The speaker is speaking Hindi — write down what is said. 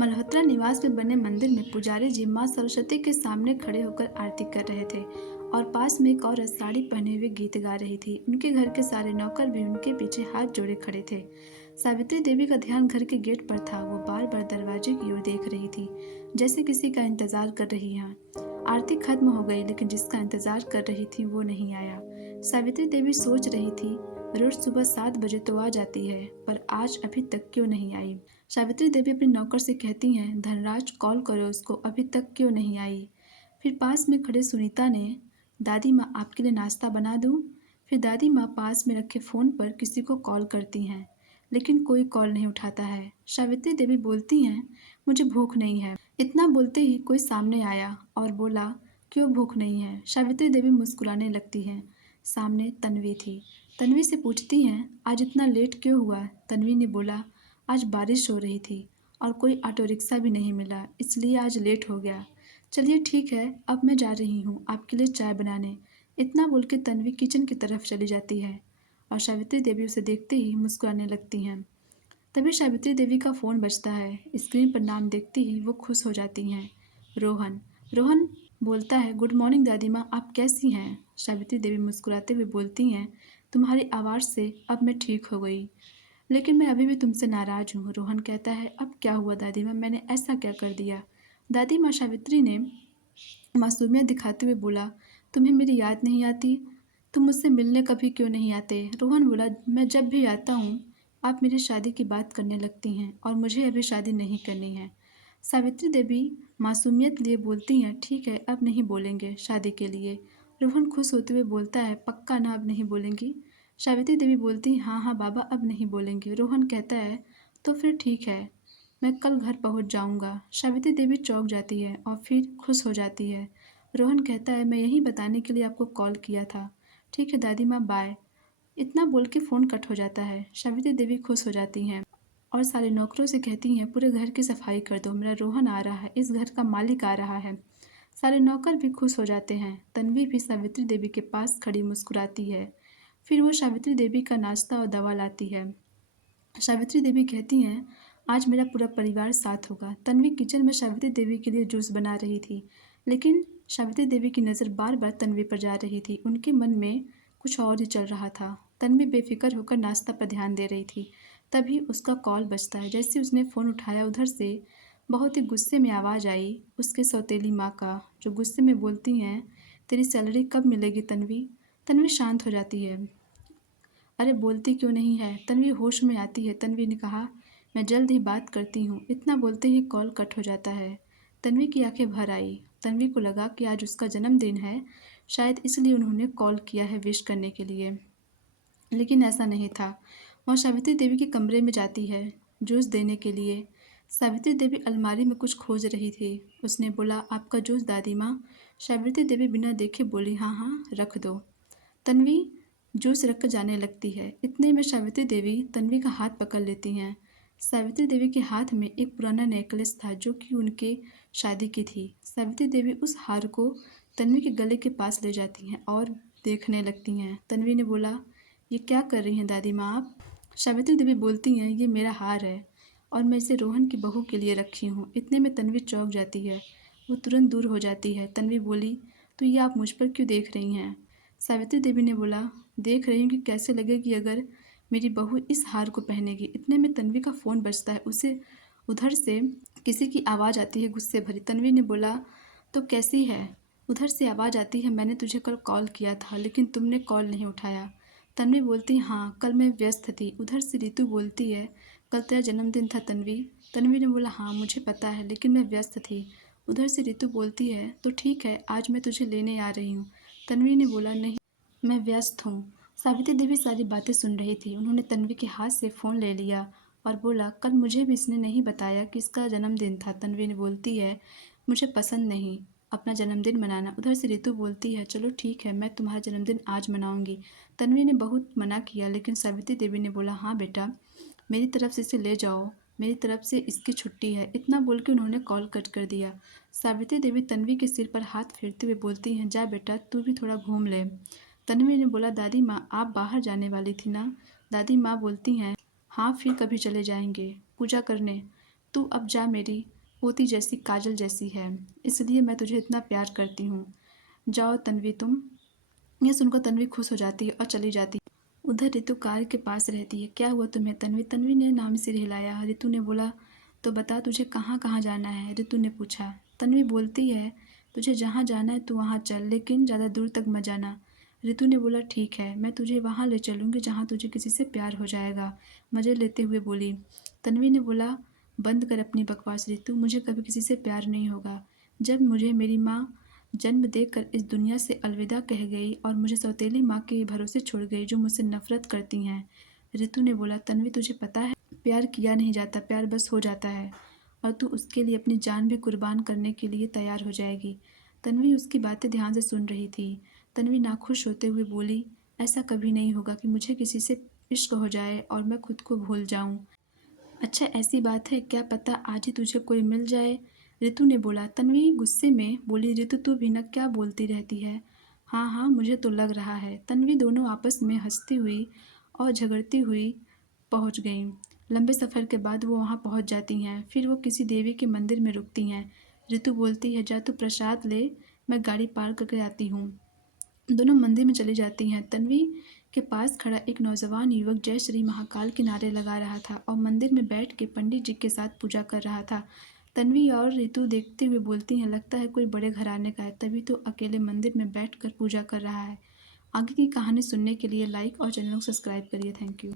मल्होत्रा निवास में बने मंदिर में पुजारी जी माँ सरस्वती के सामने खड़े होकर आरती कर रहे थे और पास में एक औरत साड़ी पहने हुए गीत गा रही थी। उनके घर के सारे नौकर भी उनके पीछे हाथ जोड़े खड़े थे। सावित्री देवी का ध्यान घर के गेट पर था। वो बार बार दरवाजे की ओर देख रही थी, जैसे किसी का इंतजार कर रही है। आरती खत्म हो गई, लेकिन जिसका इंतजार कर रही थी वो नहीं आया। सावित्री देवी सोच रही थी, रोज सुबह 7 बजे तो आ जाती है, पर आज अभी तक क्यों नहीं आई। सावित्री देवी अपने नौकर से कहती हैं, धनराज कॉल करो उसको, अभी तक क्यों नहीं आई। फिर पास में खड़े सुनीता ने, दादी माँ आपके लिए नाश्ता बना दूँ। फिर दादी माँ पास में रखे फ़ोन पर किसी को कॉल करती हैं, लेकिन कोई कॉल नहीं उठाता है। सावित्री देवी बोलती हैं, मुझे भूख नहीं है। इतना बोलते ही कोई सामने आया और बोला, क्यों भूख नहीं है। सावित्री देवी मुस्कुराने लगती हैं। सामने तन्वी थी। तन्वी से पूछती हैं, आज इतना लेट क्यों हुआ। तन्वी ने बोला, आज बारिश हो रही थी और कोई ऑटो रिक्शा भी नहीं मिला, इसलिए आज लेट हो गया। चलिए ठीक है, अब मैं जा रही हूँ आपके लिए चाय बनाने। इतना बोल के तन्वी किचन की तरफ चली जाती है और सावित्री देवी उसे देखते ही मुस्कुराने लगती हैं। तभी सावित्री देवी का फ़ोन बजता है। स्क्रीन पर नाम देखते ही वो खुश हो जाती हैं। रोहन। रोहन बोलता है, गुड मॉर्निंग दादी माँ, आप कैसी हैं। सावित्री देवी मुस्कुराते हुए बोलती हैं, तुम्हारी आवाज़ से अब मैं ठीक हो गई, लेकिन मैं अभी भी तुमसे नाराज़ हूँ। रोहन कहता है, अब क्या हुआ दादी माँ, मैंने ऐसा क्या कर दिया। दादी माँ सावित्री ने मासूमियत दिखाते हुए बोला, तुम्हें मेरी याद नहीं आती, तुम मुझसे मिलने कभी क्यों नहीं आते। रोहन बोला, मैं जब भी आता हूँ आप मेरी शादी की बात करने लगती हैं और मुझे अभी शादी नहीं करनी है। सावित्री देवी मासूमियत लिए बोलती हैं, ठीक है अब नहीं बोलेंगे शादी के लिए। रोहन खुश होते हुए बोलता है, पक्का ना अब नहीं बोलेंगी। सावित्री देवी बोलती, हाँ हाँ बाबा अब नहीं बोलेंगे। रोहन कहता है, तो फिर ठीक है, मैं कल घर पहुंच जाऊंगा। सावित्री देवी चौंक जाती है और फिर खुश हो जाती है। रोहन कहता है, मैं यही बताने के लिए आपको कॉल किया था। ठीक है दादी माँ, बाय। इतना बोल के फ़ोन कट हो जाता है। सावित्री देवी खुश हो जाती हैं और सारे नौकरों से कहती हैं, पूरे घर की सफाई कर दो, मेरा रोहन आ रहा है, इस घर का मालिक आ रहा है। सारे नौकर भी खुश हो जाते हैं। तन्वी भी सावित्री देवी के पास खड़ी मुस्कुराती है। फिर वो सावित्री देवी का नाश्ता और दवा लाती है। सावित्री देवी कहती हैं, आज मेरा पूरा परिवार साथ होगा। तन्वी किचन में सावित्री देवी के लिए जूस बना रही थी, लेकिन सावित्री देवी की नज़र बार बार तन्वी पर जा रही थी। उनके मन में कुछ और ही चल रहा था। तन्वी बेफिक्र होकर नाश्ता पर ध्यान दे रही थी। तभी उसका कॉल बजता है। जैसे उसने फ़ोन उठाया, उधर से बहुत ही गुस्से में आवाज़ आई उसके सौतेली माँ का, जो गुस्से में बोलती हैं, तेरी सैलरी कब मिलेगी तन्वी। तन्वी शांत हो जाती है। अरे बोलती क्यों नहीं है। तन्वी होश में आती है। तन्वी ने कहा, मैं जल्द ही बात करती हूँ। इतना बोलते ही कॉल कट हो जाता है। तन्वी की आंखें भर आई। तन्वी को लगा कि आज उसका जन्मदिन है, शायद इसलिए उन्होंने कॉल किया है विश करने के लिए, लेकिन ऐसा नहीं था। वह सावित्री देवी के कमरे में जाती है जूस देने के लिए। सावित्री देवी अलमारी में कुछ खोज रही थी। उसने बोला, आपका जूस दादी माँ। सावित्री देवी बिना देखे बोली, हाँ हाँ रख दो। तन्वी जूस रखकर जाने लगती है। इतने में सावित्री देवी तन्वी का हाथ पकड़ लेती हैं। सावित्री देवी के हाथ में एक पुराना नेकलेस था, जो कि उनके शादी की थी। सावित्री देवी उस हार को तन्वी के गले के पास ले जाती हैं और देखने लगती हैं। तन्वी ने बोला, ये क्या कर रही हैं दादी माँ आप। सावित्री देवी बोलती हैं, ये मेरा हार है और मैं इसे रोहन की बहू के लिए रखी हूँ। इतने में तन्वी चौंक जाती है। वो तुरंत दूर हो जाती है। तन्वी बोली, तो ये आप मुझ पर क्यों देख रही हैं। सावित्री देवी ने बोला, देख रही हूँ कि कैसे लगेगी अगर मेरी बहू इस हार को पहनेगी। इतने में तन्वी का फ़ोन बजता है। उसे उधर से किसी की आवाज़ आती है गुस्से भरी। तन्वी ने बोला, तो कैसी है। उधर से आवाज़ आती है, मैंने तुझे कल कॉल किया था लेकिन तुमने कॉल नहीं उठाया। तन्वी बोलती, हाँ कल मैं व्यस्त थी। उधर से रितु बोलती है, कल तेरा जन्मदिन था तन्वी। तन्वी ने बोला, हाँ मुझे पता है, लेकिन मैं व्यस्त थी। उधर से रितु बोलती है, तो ठीक है आज मैं तुझे लेने आ रही हूँ। तन्वी ने बोला, नहीं मैं व्यस्त हूँ। सावित्री देवी सारी बातें सुन रही थी। उन्होंने तन्वी के हाथ से फ़ोन ले लिया और बोला, कल मुझे भी इसने नहीं बताया कि इसका जन्मदिन था। तन्वी ने बोलती है, मुझे पसंद नहीं अपना जन्मदिन मनाना। उधर से रितु बोलती है, चलो ठीक है मैं तुम्हारा जन्मदिन आज मनाऊंगी। तन्वी ने बहुत मना किया, लेकिन सावित्री देवी ने बोला, हाँ बेटा मेरी तरफ से इसे ले जाओ, मेरी तरफ से इसकी छुट्टी है। इतना बोल के उन्होंने कॉल कट कर दिया। सावित्री देवी तन्वी के सिर पर हाथ फेरते हुए बोलती हैं, जा बेटा तू भी थोड़ा घूम ले। तन्वी ने बोला, दादी माँ आप बाहर जाने वाली थी ना। दादी माँ बोलती हैं, हाँ फिर कभी चले जाएंगे पूजा करने। तू अब जा, मेरी मोती जैसी काजल जैसी है, इसलिए मैं तुझे इतना प्यार करती हूँ। जाओ तन्वी तुम। यह सुनकर तन्वी खुश हो जाती है और चली जाती है। उधर रितु कार के पास रहती है। क्या हुआ तुम्हें तन्वी? तन्वी ने नाम सिर हिलाया। रितु ने बोला, तो बता तुझे कहाँ कहाँ जाना है? रितु ने पूछा। तन्वी बोलती है, तुझे जहाँ जाना है तू वहाँ चल, लेकिन ज़्यादा दूर तक मत जाना। रितु ने बोला, ठीक है, मैं तुझे वहाँ ले चलूँगी जहाँ तुझे किसी से प्यार हो जाएगा, मज़े लेते हुए बोली। तन्वी ने बोला, बंद कर अपनी बकवास रितु, मुझे कभी किसी से प्यार नहीं होगा। जब मुझे मेरी माँ जन्म देकर इस दुनिया से अलविदा कह गई और मुझे सौतेली माँ के भरोसे छोड़ गई जो मुझसे नफरत करती हैं। रितु ने बोला, तन्वी तुझे पता है प्यार किया नहीं जाता, प्यार बस हो जाता है, और तू उसके लिए अपनी जान भी कुर्बान करने के लिए तैयार हो जाएगी। तन्वी उसकी बातें ध्यान से सुन रही थी। तन्वी नाखुश होते हुए बोली, ऐसा कभी नहीं होगा कि मुझे किसी से इश्क हो जाए और मैं खुद को भूल जाऊं। अच्छा ऐसी बात है, क्या पता आज ही तुझे कोई मिल जाए। रितु ने बोला। तन्वी गुस्से में बोली, रितु तू भी न क्या बोलती रहती है। हाँ हाँ मुझे तो लग रहा है। तन्वी दोनों आपस में हंसती हुई और झगड़ती हुई पहुंच गईं। लंबे सफ़र के बाद वो वहाँ पहुंच जाती हैं। फिर वो किसी देवी के मंदिर में रुकती हैं। रितु बोलती है, जा तू प्रसाद ले, मैं गाड़ी पार करके आती हूँ। दोनों मंदिर में चली जाती हैं। तन्वी के पास खड़ा एक नौजवान युवक जय श्री महाकाल के नारे लगा रहा था और मंदिर में बैठ के पंडित जी के साथ पूजा कर रहा था। तन्वी और रितु देखते हुए बोलती हैं, लगता है कोई बड़े घराने का है, तभी तो अकेले मंदिर में बैठ कर पूजा कर रहा है। आगे की कहानी सुनने के लिए लाइक और चैनल को सब्सक्राइब करिए। Thank you.